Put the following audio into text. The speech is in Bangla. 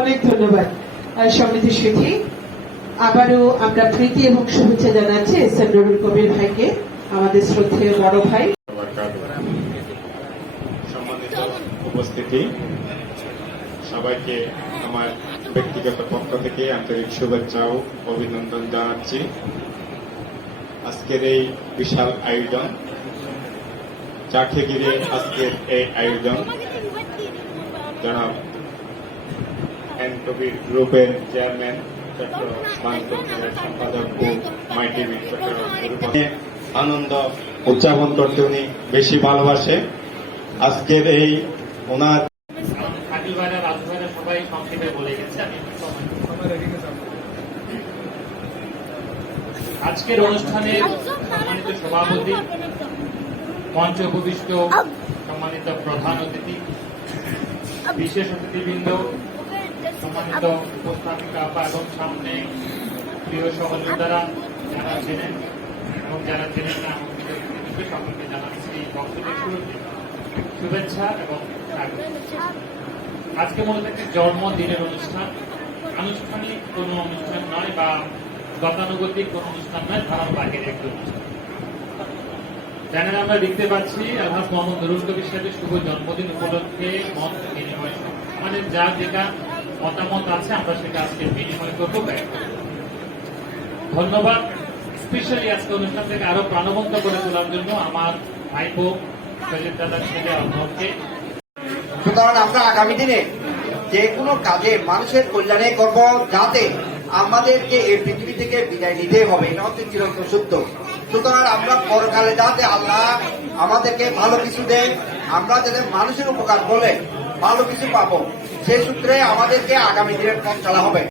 অনেক ধন্যবাদ। সমিতি সুধী আবারও আমরা প্রীতি এবং শুভেচ্ছা জানাচ্ছি এস এন নুরুল কবির ভাইকে, আমাদের শ্রদ্ধেয় বড় ভাই। উপস্থিতি, সবাইকে আমার ব্যক্তিগত পক্ষ থেকে আন্তরিক শুভেচ্ছা ও অভিনন্দন জানাচ্ছি। আজকের এই বিশাল আয়োজন ঘিরে আজকের এই আয়োজন। জনাব এন কবির গ্রুপের চেয়ারম্যান ডক্টর সম্পাদক আনন্দ উদযাপন করতে উনি বেশি ভালোবাসে। আজকের এই ওনার আজকের অনুষ্ঠানে সম্মানিত সভাপতি মঞ্চ উপবিষ্ট সম্মানিত প্রধান অতিথি, বিশেষ অতিথিবৃন্দ সম্মানিত উপস্থাপিকা এবং সামনে প্রিয় যারা এবং যারা না সকলকে জানাচ্ছি শুরুতে শুভেচ্ছা এবং আজকে মূলত একটি জন্মদিনের অনুষ্ঠান। আনুষ্ঠানিক কোনো অনুষ্ঠান নয় বা গতানুগতিক কোনো অনুষ্ঠান নয় ধারার আগের একটি অনুষ্ঠান। জানেন আমরা দেখতে পাচ্ছি, আলহাজ মোহাম্মদ নুরুল কবির সাহেবের শুভ জন্মদিন উপলক্ষে মত বিনিময়। মানে যা যেটা মতামত আছে, আমরা সেটা আজকে বিনিময় করব। ধন্যবাদ। স্পেশালি আজকে অনুষ্ঠান থেকে আরও প্রাণবন্ত করে তোলার জন্য আমার ভাইপো, সজিব দাদার ছেলে অর্ণবকে। সুতরাং আমরা আগামী দিনে যে কোনো কাজে মানুষের কল্যাণে করব, যাতে আমাদেরকে এই পৃথিবী থেকে বিদায় নিতে হবে। এটা হচ্ছে চিরন্তন সত্য সুতরাং আমরা পরকালে যাতে আল্লাহ আমাদেরকে ভালো কিছু দেয় আমরা যাতে মানুষের উপকার বলে ভালো কিছু পাবো। সেই সূত্রে আমাদেরকে আগামী দিনের পথ চলা হবে।